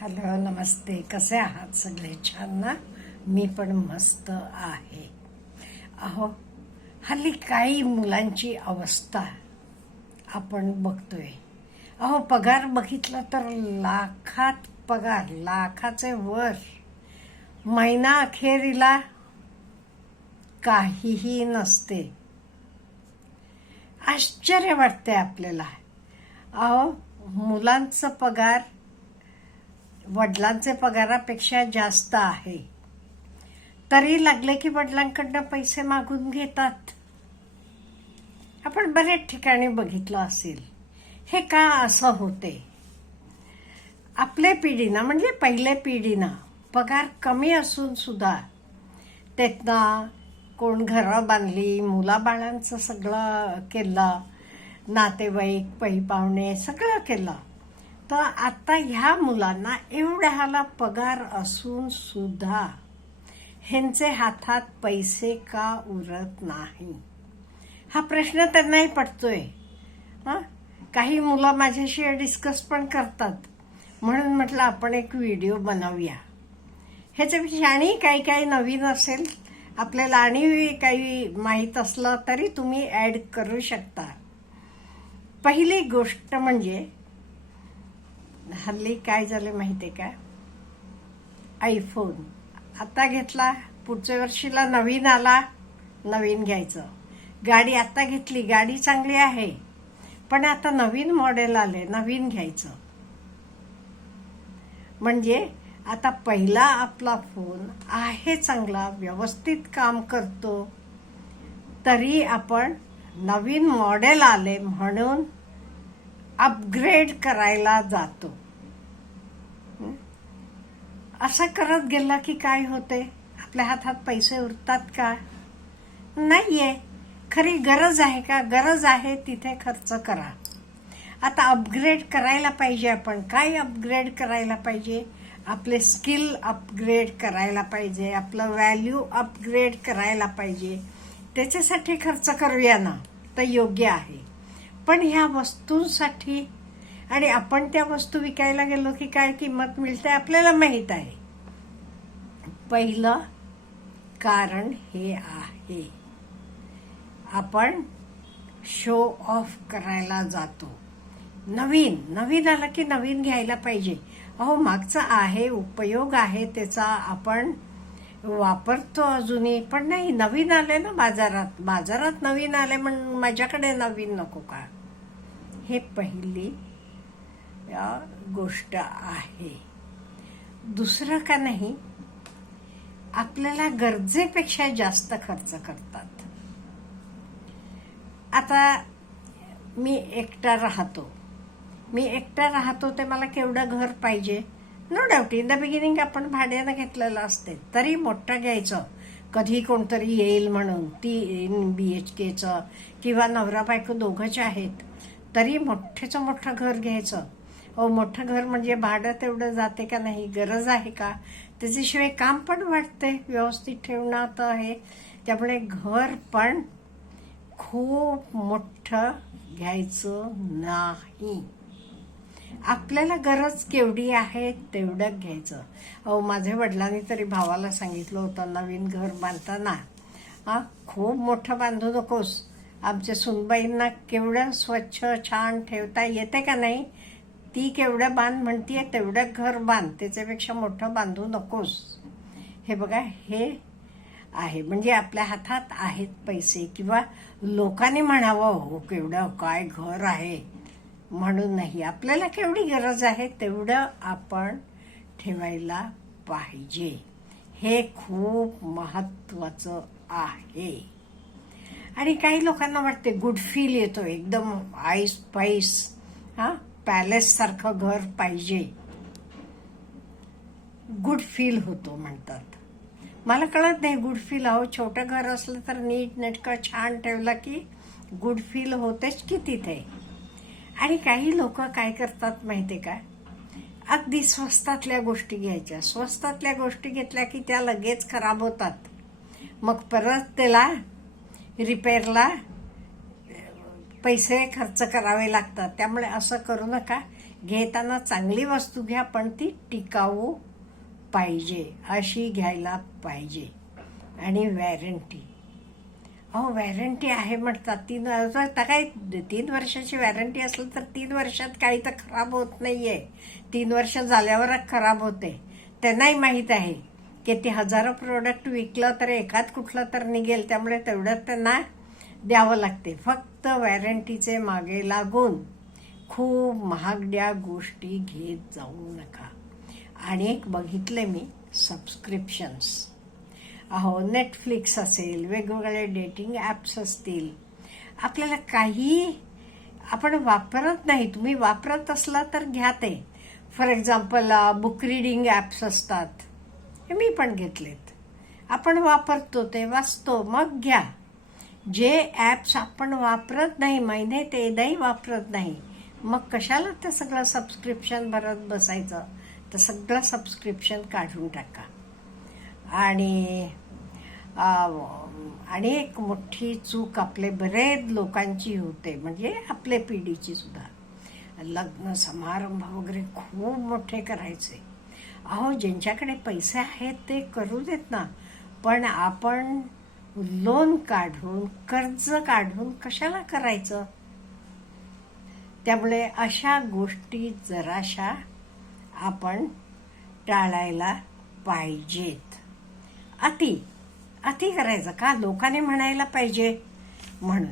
Hello, नमस्ते. कसे आहात सगळे? छान ना? मी पण मस्त आहे. अहो, हल्ली काही मुलांची अवस्था आपण बघतोय. अहो, पगार बघितला तर लाखात पगार, लाखाचे वर. महिना अखेरीला काहीही नसते. आश्चर्य वाटते आपल्याला. अहो, मुलांचा पगार वडिलांचे पगारापेक्षा जास्त आहे, तरी लागले की वडिलांकडनं पैसे मागून घेतात. आपण बरेच ठिकाणी बघितलं असेल. हे का असं होते? आपल्या पिढीनं म्हणजे पहिले पिढीनं पगार कमी असून सुद्धा त्यातनं कोण घरं बांधली, मुलाबाळांचं सगळं केलं, नातेवाईक पै पाहुणे सगळं केलं. तर आता ह्या मुलांना एवढ्याला पगार असून सुद्धा ह्यांचे हातात पैसे का उरत नाही, हा प्रश्न त्यांनाही पडतोय. काही मुलं माझ्याशी डिस्कस पण करतात. म्हणून म्हटलं आपण एक व्हिडिओ बनवूया. ह्याच्यापेक्षा आणि काही नवीन असेल आपल्याला आणि काही माहीत असलं तरी तुम्ही ॲड करू शकता. पहिली गोष्ट म्हणजे हल्ली काय झालं माहिती आहे का? आयफोन आता घेतला, पुढच्या वर्षीला नवीन आला, नवीन घ्यायचं. गाडी आता घेतली, गाडी चांगली आहे, पण आता नवीन मॉडेल आले, नवीन घ्यायचं. म्हणजे आता पहिला आपला फोन आहे चांगला, व्यवस्थित काम करतो, तरी आपण नवीन मॉडेल आले म्हणून अपग्रेड करायला जातो. असं करत गेलं की काय होते? आपल्या हातात पैसे उरतात का? नाहीये. खरी गरज आहे का? गरज आहे तिथे खर्च करा. आता अपग्रेड करायला पाहिजे. आपण काय अपग्रेड करायला पाहिजे? आपले स्किल अपग्रेड करायला पाहिजे, आपलं व्हॅल्यू अपग्रेड करायला पाहिजे. त्याच्यासाठी खर्च करूया ना, तर योग्य आहे. पण ह्या वस्तूंसाठी आणि आपण त्या वस्तू विकायला गेलो की काय किंमत मिळते आपल्याला माहीत आहे. पहिलं कारण हे आहे, आपण शो ऑफ करायला जातो. नवीन आलं की नवीन घ्यायला पाहिजे. अहो, मागचा आहे, उपयोग आहे त्याचा, आपण वापरतो अजूनही. पण नाही, नवीन आले ना बाजारात नवीन आले म्हणून माझ्याकडे नवीन नको का? हे पहिली गोष्ट आहे. दुसरं का नाही, आपल्याला गरजेपेक्षा जास्त खर्च करतात. आता मी एकटा राहतो ते मला केवढं घर पाहिजे? No doubt, in the beginning आपण भाड्यानं घेतलेलं असते, तरी मोठं घ्यायचं. कधी कोणतरी येईल म्हणून 3 BHK किंवा नवरा बायको दोघंच आहेत तरी मोठ्याचं मोठं घर घ्यायचं. मोठं घर म्हणजे भाडं तेवढं जाते का नाही? गरज आहे का? त्याच्याशिवाय काम पण वाटते, व्यवस्थित ठेवणं तर आहे. त्यामुळे घर पण खूप मोठं घ्यायचं नाही. आपल्याला गरज केवढी आहे तेवढं घ्यायचं. माझ्या वडिलांनी तरी भावाला सांगितलं होतं, नवीन घर बांधताना खूप मोठं बांधू नकोस. आमच्या सुनबाईंना केवढं स्वच्छ छान ठेवता येते का नाही? ती केवढं बांध म्हणतीये तेवढं घर बांध, त्याच्यापेक्षा मोठं बांधू नकोस. हे बघा, हे आहे म्हणजे आपल्या हातात आहेत पैसे, किंवा लोकांनी म्हणावं हो केवढं काय घर आहे म्हणून नाही. आपल्याला केवढी गरज आहे तेवढं आपण ठेवायला पाहिजे. हे खूप महत्वाचं आहे. आणि काही लोकांना वाटते गुड फील येतो, एकदम आईस पाईस पॅलेस सारखं घर पाहिजे, गुड फील होतो म्हणतात. मला कळत नाही गुड फील. छोटं घर असलं तर नीट नेटकं छान ठेवलं की गुड फील होतेच की तिथे. आणि काही लोक काय करतात माहितीये का? अगदी स्वस्तातल्या गोष्टी घ्यायच्या. स्वस्तातल्या गोष्टी घेतल्या की त्या लगेच खराब होतात, मग परत त्याला रिपेअरला पैसे खर्च करावे लागतात. त्यामुळे असं करू नका. घेताना चांगली वस्तू घ्या, पण ती टिकाऊ पाहिजे अशी घ्यायला पाहिजे. आणि वॅरंटी, अहो वॅरंटी आहे म्हणतात 3 आता काय 3 वर्षाची वॅरंटी असली तर 3 वर्षात काही तर खराब होत नाहीये. 3 वर्ष झाल्यावर खराब होते. त्यांनाही माहीत आहे की ते हजारो प्रोडक्ट विकलं तर एखाद कुठलं तर निघेल, त्यामुळे तेवढं त्यांना द्यावं लागते. फक्त वॅरंटीचे मागे लागून खूप महागड्या गोष्टी घेत जाऊ नका. आणि एक बघितले मी सबस्क्रिप्शन्स, अहो नेटफ्लिक्स असेल, वेगवेगळे डेटिंग ॲप्स असतील, आपल्याला काही आपण वापरत नाही, तुम्ही वापरत असला तर घ्या ते. For example book reading apps असतात, हे मी पण घेतलेत. आपण वापरतो ते वाचतो, मग घ्या. जे ॲप्स आपण वापरत नाही, महिने ते एकदाही वापरत नाही, मग कशाला ते सगळं सबस्क्रिप्शन भरत बसायचं. तर सगळं सबस्क्रिप्शन काढून टाका. आणि एक मोठी चूक आपले बरेच लोकांची होते, म्हणजे आपल्या पिढीची सुद्धा. लग्न समारंभ वगैरे खूप मोठे करायचे. अहो ज्यांच्याकडे पैसे आहेत ते करू देत ना, पण आपण लोन काढून, कर्ज काढून कशाला करायचं. त्यामुळे अशा गोष्टी जराशा आपण टाळायला पाहिजेत. अति करायचं का, लोकांनी म्हणायला पाहिजे म्हणून.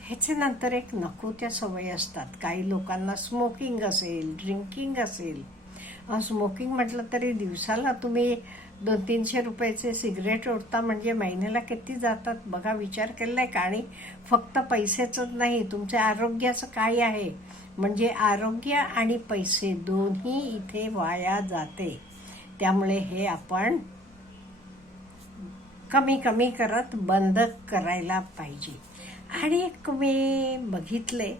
ह्याचे नंतर एक नको त्या सवयी असतात. काही लोकांना स्मोकिंग असेल, ड्रिंकिंग असेल. स्मोकिंग म्हटलं तरी दिवसाला तुम्ही 200-300 रुपयाचे सिगरेट ओढता, म्हणजे महिन्याला किती जातात बघा, विचार केलाय का. आणि फक्त पैसेच नाही, तुमच्या आरोग्याचं काय आहे. म्हणजे आरोग्य आणि पैसे दोन्ही इथे वाया जाते. त्यामुळे हे आपण कमी करत बंद करायला पाहिजे. आणि मी बघितले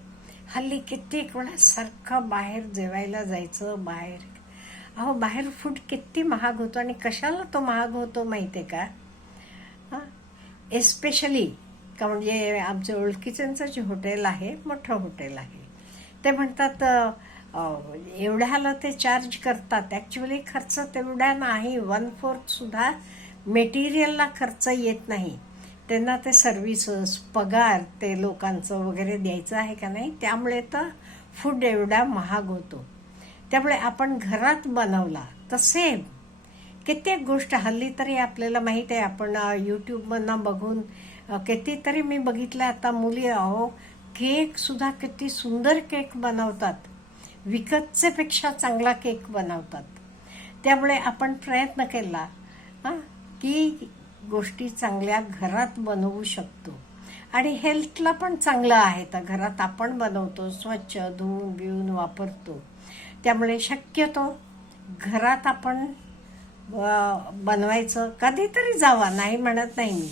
हल्ली कित्येक वेळा सारखं बाहेर जेवायला जायचं, बाहेर फूड किती महाग होतो. आणि कशाला तो महाग होतो माहिती आहे का. एस्पेशली का म्हणजे आमच्या ओळखीच्यांचं जे हॉटेल आहे, मोठं हॉटेल आहे, ते म्हणतात एवढ्याला ते चार्ज करतात. ॲक्च्युअली खर्च तेवढा नाही, 1/4 सुद्धा मेटेरियलला खर्च येत नाही. त्यांना ते सर्व्हिसेस, पगार ते लोकांचं वगैरे द्यायचं आहे का नाही, त्यामुळे तर फूड एवढा महाग होतो. त्यामुळे आपण घरात बनवला तर सेम कित्येक गोष्ट हल्ली तरी आपल्याला माहीत आहे. आपण यूट्यूबमधनं बघून कितीतरी मी बघितलं आता मुली, अहो केक सुद्धा किती सुंदर केक बनवतात, विकतचे पेक्षा चांगला केक बनवतात. त्यामुळे आपण प्रयत्न केला की गोष्टी चांगल्या घरात बनवू शकतो. आणि हेल्थला पण चांगलं आहे. तर घरात आपण बनवतो, स्वच्छ धुवून बिवून वापरतो. त्यामुळे शक्यतो घरात आपण बनवायचं. कधीतरी जावा, नाही म्हणत नाही मी,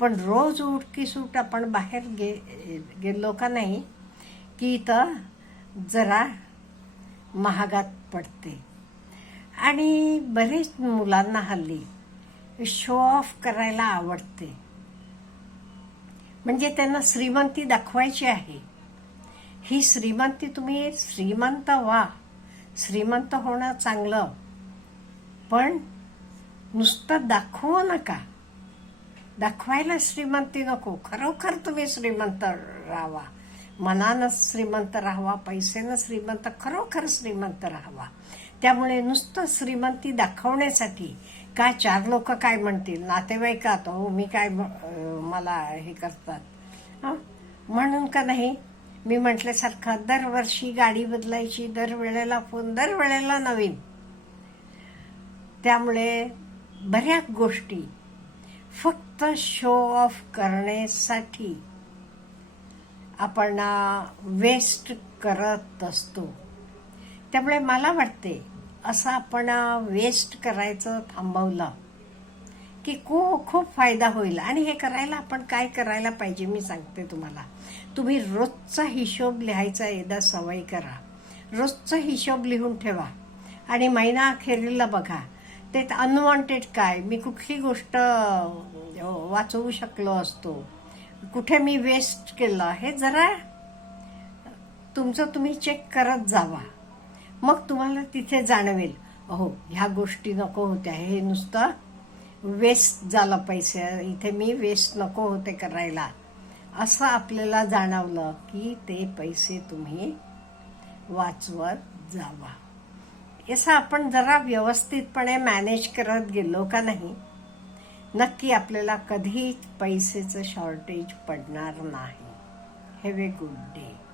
पण रोज उठकीसूट आपण बाहेर गेलो का नाही की तर जरा महागात पडते. आणि बरेच मुलांना हल्ली शो ऑफ करायला आवडते, म्हणजे त्यांना श्रीमंती दाखवायची आहे. ही श्रीमंती, तुम्ही श्रीमंत व्हा, श्रीमंत होणं चांगलं, पण नुसतं दाखवू नका. दाखवायला श्रीमंती नको, खरोखर तुम्ही श्रीमंत राहावा, मनानं श्रीमंत राहावा, पैसेनं श्रीमंत, खरोखर श्रीमंत राहावा. त्यामुळे नुसतं श्रीमंती दाखवण्यासाठी काय 4 लोक काय म्हणतील, नातेवाईकात हो मी काय मला हे करतात म्हणून का नाही. मी म्हटल्यासारखं दरवर्षी गाडी बदलायची, दरवेळेला फोन, दरवेळेला नवीन. त्यामुळे बऱ्याच गोष्टी फक्त शो ऑफ करण्यासाठी आपण वेस्ट करत असतो. त्यामुळे मला वाटते असं आपण वेस्ट करायचं थांबवलं की खूप फायदा होईल. आणि हे करायला आपण काय करायला पाहिजे मी सांगते तुम्हाला. तुम्ही रोजचा हिशोब लिहायचा एकदा सवय करा. रोजचा हिशोब लिहून ठेवा आणि महिना अखेरीला बघा ते अनवॉन्टेड काय, मी कुठली गोष्ट वाचवू शकलो असतो, कुठे मी वेस्ट केलं, हे जरा तुमचं तुम्ही चेक करत जावा. मग तुम्हाला तिथे जाणवेल, अहो ह्या गोष्टी नको होत्या, हे नुसतं वेस्ट झालं पैसे, इथे मी वेस्ट नको होते करायला, असं आपल्याला जाणवलं की ते पैसे तुम्ही वाचवत जावा. असं आपण जरा व्यवस्थितपणे मॅनेज करत गेलो का नाही, नक्की आपल्याला कधीच पैसेचं शॉर्टेज पडणार नाही. Have a good day.